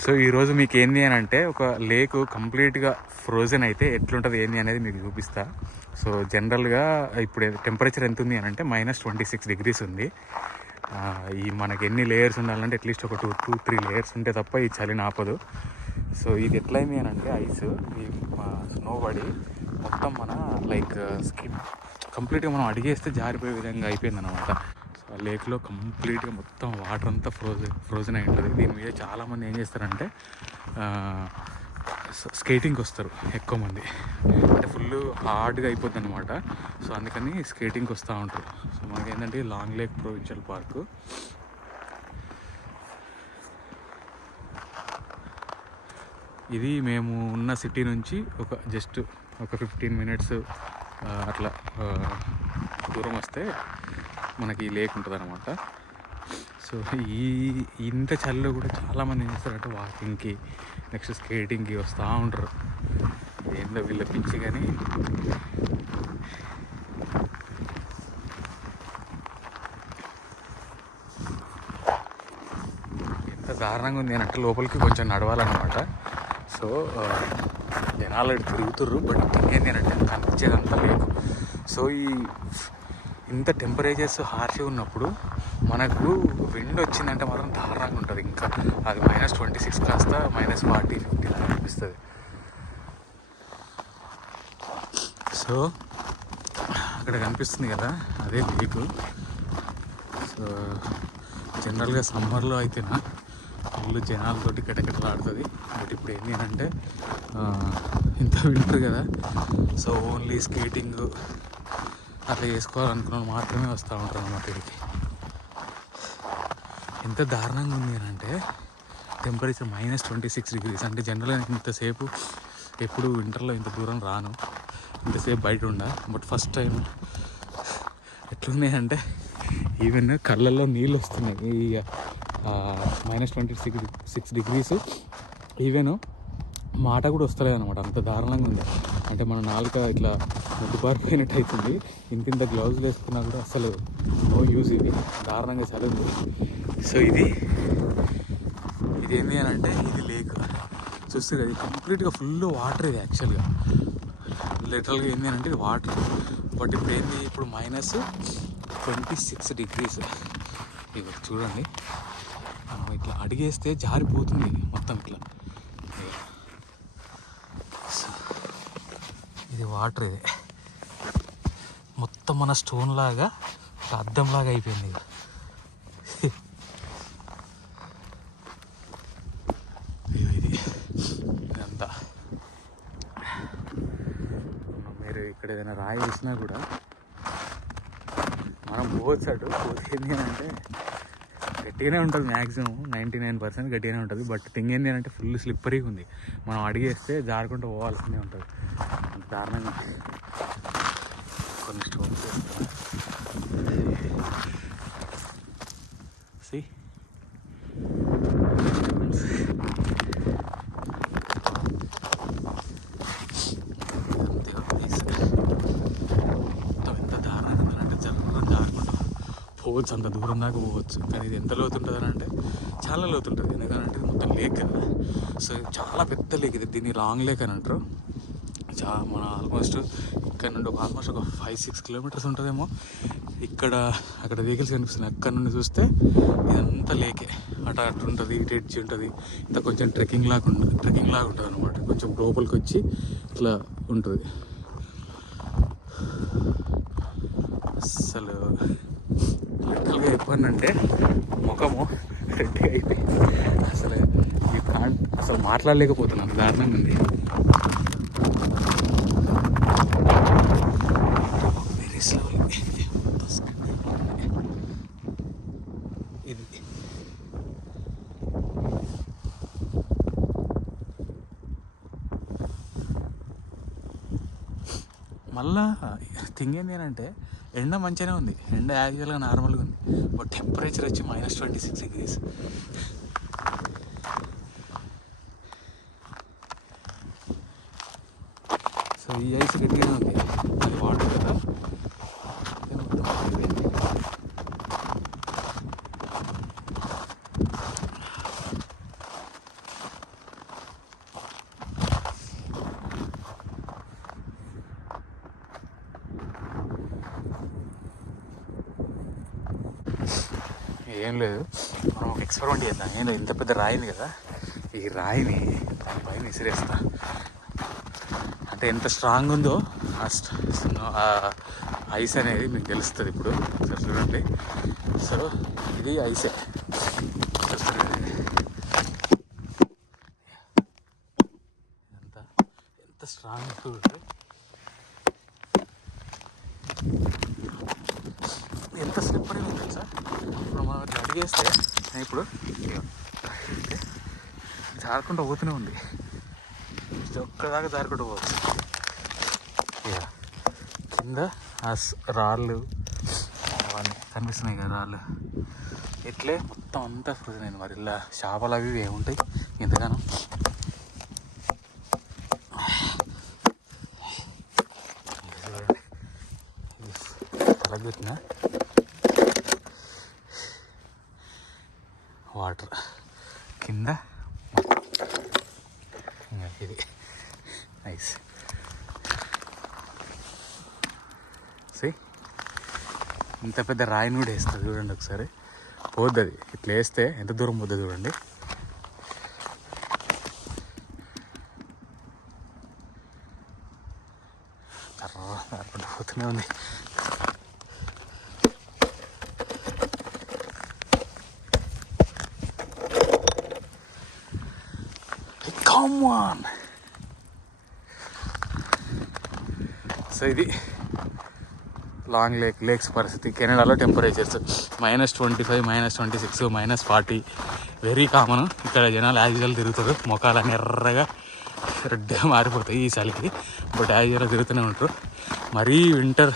So ఈరోజు మీకు ఏంది అని అంటే ఒక లేక్ కంప్లీట్గా ఫ్రోజన్ అయితే ఎట్లుంటుంది ఏంది అనేది మీకు చూపిస్తా. సో జనరల్గా ఇప్పుడు టెంపరేచర్ ఎంత ఉంది అని అంటే -26 degrees ఉంది. ఈ మనకి ఎన్ని లేయర్స్ ఉండాలంటే అట్లీస్ట్ ఒక 2-3 లేయర్స్ ఉంటే తప్ప ఈ చలిని ఆపదు. సో ఇది ఎట్లయింది అని అంటే ఐస్ ఈ స్నో పడి మొత్తం మన లైక్ స్కిన్ కంప్లీట్గా మనం అడిగేస్తే జారిపోయే విధంగా అయిపోయిందన్నమాట. సో ఆ లేక్లో కంప్లీట్గా మొత్తం వాటర్ అంతా ఫ్రోజన్ అయి ఉంటుంది. దీని మీద చాలామంది ఏం చేస్తారంటే స్కేటింగ్కి వస్తారు ఎక్కువ మంది, అంటే ఫుల్ హార్డ్గా అయిపోద్ది అనమాట. సో అందుకని స్కేటింగ్కి వస్తూ ఉంటారు. సో మనకి ఏంటంటే లాంగ్ లేక్ ప్రొవిన్షియల్ పార్క్. ఇది మేము ఉన్న సిటీ నుంచి జస్ట్ ఒక 15 minutes అట్లా దూరం వస్తే మనకి ఈ లేక్ ఉంటుంది అనమాట. సో ఇంత చలిలో కూడా చాలామంది ఏం చేస్తారంటే వాకింగ్కి, నెక్స్ట్ స్కేటింగ్కి వస్తూ ఉంటారు. ఏందో వీళ్ళ పిచ్చి. కానీ ఎంత దారుణంగా ఉంది అని అంటే లోపలికి కొంచెం నడవాలన్నమాట. సో జనాలు తిరుగుతుర్రు, బట్ ఏంటి అని అంటే కనిపించేదంతా లేదు. సో ఇంత టెంపరేచర్స్ హార్ష్గా ఉన్నప్పుడు మనకు విండ్ వచ్చిందంటే మాత్రం దారుణంగా ఉంటుంది. ఇంకా అది -26 కాస్త -40-50 అనిపిస్తుంది. సో అక్కడ కనిపిస్తుంది కదా, అదే లేకు. సో జనరల్గా సమ్మర్లో అయితేనా ఫుల్ జనాలతోటి కిటకిటలాడుతుంది. బట్ ఇప్పుడు ఏంటి అంటే ఇంత వింటర్ కదా, సో ఓన్లీ స్కేటింగ్ అట్లా చేసుకోవాలనుకున్న మాత్రమే వస్తూ ఉంటారు అన్నమాట ఇక్కడికి. ఎంత దారుణంగా ఉంది అని అంటే టెంపరేచర్ -26 degrees. అంటే జనరల్గా ఇంతసేపు ఎప్పుడు వింటర్లో ఇంత దూరం రాను, ఇంతసేపు బయట ఉండా. బట్ ఫస్ట్ టైం ఎట్లున్నాయి అంటే ఈవెన్ కళ్ళల్లో నీళ్ళు వస్తున్నాయి. ఈ -26 degrees ఈవెన్ మాట కూడా వస్తలేదు అనమాట, అంత దారుణంగా ఉంది. అంటే మన నాలుక ఇట్లా ముద్దుపారిపోయినట్టు అవుతుంది. ఇంత గ్లౌజ్ వేసుకున్నా కూడా అసలు నో యూజ్. ఇది దారుణంగా చదువు. సో ఇదేంటి అని అంటే ఇది లేక్ చూస్తే కదా, కంప్లీట్గా ఫుల్ వాటర్. ఇది యాక్చువల్గా లిటరల్గా ఏంటి అని అంటే ఇది వాటర్. బట్ ఇప్పుడు ఏంటి, ఇప్పుడు -26 degrees. ఇది చూడండి, మనం ఇట్లా అడిగేస్తే జారిపోతుంది మొత్తం ఇట్లా. ఇది వాటర్. ఇది మొత్తం మన స్టోన్ లాగా ఒక అద్దం లాగా అయిపోయింది. ఇది ఇదంతా మీరు ఇక్కడ ఏదైనా రాయి వేసినా కూడా మనం పోవచ్చాడు. పోతే అంటే గట్టిగానే ఉంటుంది, మ్యాక్సిమం 99% గట్టిగానే ఉంటుంది. బట్ థింగ్ ఏంటి అంటే ఫుల్ స్లిప్పరీగా ఉంది. మనం అడిగేస్తే జారుకుంటూ పోవాల్సిందే ఉంటుంది. దారుణంగా కొన్ని స్టోన్స్ మొత్తం ఎంత దారుణంగా ఉందంటే జారుకుంటూ పోవచ్చు, అంత దూరం దాకా పోవచ్చు. కానీ ఇది ఎంత లోతు ఉంటుంది అని అంటే చాలా లోతు ఉంటుంది. ఎందుకంటే ఇది మొత్తం లేక్ కదా. సో చాలా పెద్ద లేక్ ఇది. దీన్ని లాంగ్ లేక్ అని అంటారు. మన ఆల్మోస్ట్ ఇక్కడ నుండి ఆల్మోస్ట్ ఒక 5-6 kilometers ఉంటుందేమో. అక్కడ వెహికల్స్ కనిపిస్తున్నాయి. అక్కడ నుండి చూస్తే ఇదంతా లేకే. అటు ఉంటుంది, ఇటు ఎడ్జ్ ఉంటుంది. ఇంత కొంచెం ట్రెక్కింగ్ లాగా ఉంటుంది అనమాట. కొంచెం లోపలికి వచ్చి ఇట్లా ఉంటుంది. అసలు లిటరల్గా చెప్పానంటే ముఖము రెడ్గా అయిపోయింది. అసలు మాట్లాడలేకపోతున్నాను, దారుణంగా ఉంది. ఇది మళ్ళా థింగ్ ఏంటి అంటే ఎండ మంచిగానే ఉంది. ఎండ యాక్చువల్గా నార్మల్గా ఉంది. బట్ టెంపరేచర్ వచ్చి -26 degrees. సో ఈ ఐస్ గట్టిగానే ఉంది. అది వాటర్ కదా, మొత్తం ఆగిపోయింది. ఏం లేదు, మనం ఒక ఎక్స్పెరిమెంట్ చేద్దాం. ఏంటో ఇంత పెద్ద రాయిని కదా, ఈ రాయిని దానిపైన విసిరేస్తా. అంటే ఎంత స్ట్రాంగ్ ఉందో ఆ ఐస్ అనేది మీకు తెలుస్తుంది ఇప్పుడు. సరే చూడండి, సో ఇది ఐసే. ఎంత స్ట్రాంగ్ చూడండి, ఎంత స్లిప్పరీ ఉంది సార్. ఇప్పుడు మనం ఇట్లా అడిగేస్తే ఇప్పుడు జారకుండా పోతూనే ఉంది, ఒక్కదాకా జారకుండా పోవచ్చు. కింద ఆ రాళ్ళు అవన్నీ కనిపిస్తున్నాయి కదా, రాళ్ళు ఎట్లే మొత్తం అంతా ఫ్రోజన్ అయింది. మరి ఇలా చేపలు అవి ఏముంటాయి ఎంతగానో. తలగెట్టిన వాటర్ కింద ఇది నైస్. ఇంత పెద్ద రాయిని కూడా వేస్తుంది చూడండి ఒకసారి, పోద్ది అది. ఇట్లా వేస్తే ఎంత దూరం పోద్ది చూడండి. తర్వాత పోతూనే ఉంది. Come on. సో ఇది లాంగ్ లేక్స్ పరిస్థితి. కెనడాలో టెంపరేచర్స్ -25, -26, -40 వెరీ కామన్. ఇక్కడ జనాలు యాక్చువల్ తిరుగుతారు, మొఖాలని ఎర్రగా రెడ్గా మారిపోతాయి ఈ చలికి. బట్ యాక్చువల్గా తిరుగుతూనే ఉంటారు. మరీ వింటర్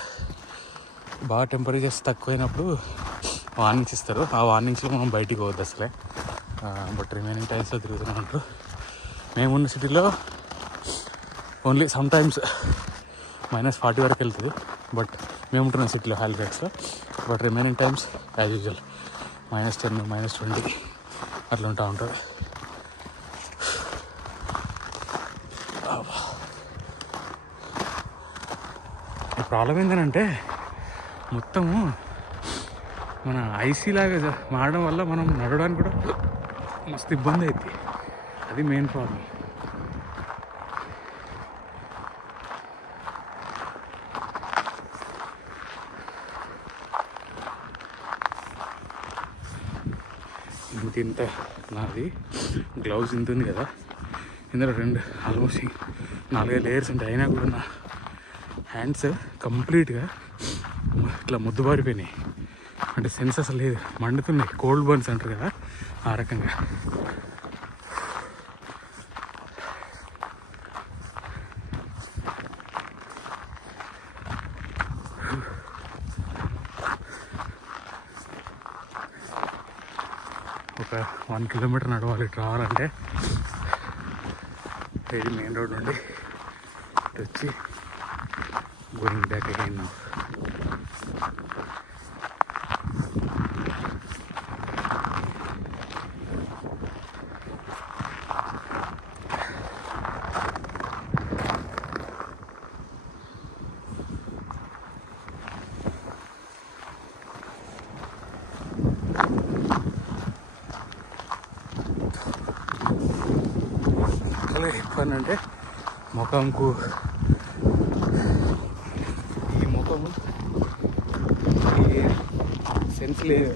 బాగా టెంపరేచర్స్ తక్కువైనప్పుడు వార్నింగ్స్ ఇస్తారు. ఆ వార్నింగ్స్లో మనం బయటికి పోవద్దు అసలే. బట్ రిమైనింగ్ టైమ్స్లో తిరుగుతూనే ఉంటారు. మేమున్న సిటీలో ఓన్లీ సమ్ టైమ్స్ -40 వరకు వెళ్తుంది. బట్ మేము ఉంటున్న సిటీలో హాలిఫాక్స్లో. But remaining times as usual -10, -20 అట్లా ఉంటుంది. ప్రాబ్లం ఏంటంటే మొత్తము మన ఐసీ లాగా మారడం వల్ల మనం నడవడానికి కూడా మస్తు ఇబ్బంది అవుతుంది. అది మెయిన్ ప్రాబ్లం. ఇంత నాది గ్లౌజ్ ఇంత ఉంది కదా, ఇందులో ఆల్మోస్ట్ 4-5 లేయర్స్ ఉంటాయి. అయినా కూడా నా హ్యాండ్స్ కంప్లీట్గా ఇట్లా ముద్దుబారిపోయినాయి. అంటే సెన్స్ అసలు లేదు, మండుతున్నాయి. కోల్డ్ బర్న్స్ అంటారు కదా, ఆ రకంగా. ఒక 1 కిలోమీటర్ నడవాలి ఇటు రావాలంటే. ఇది మెయిన్ రోడ్ నుండి ఇటు వచ్చి గోయింగ్ బ్యాక్ అగైన్. అంటే ముఖంకు ఈ ముఖము ఈ సెన్స్ లేదు.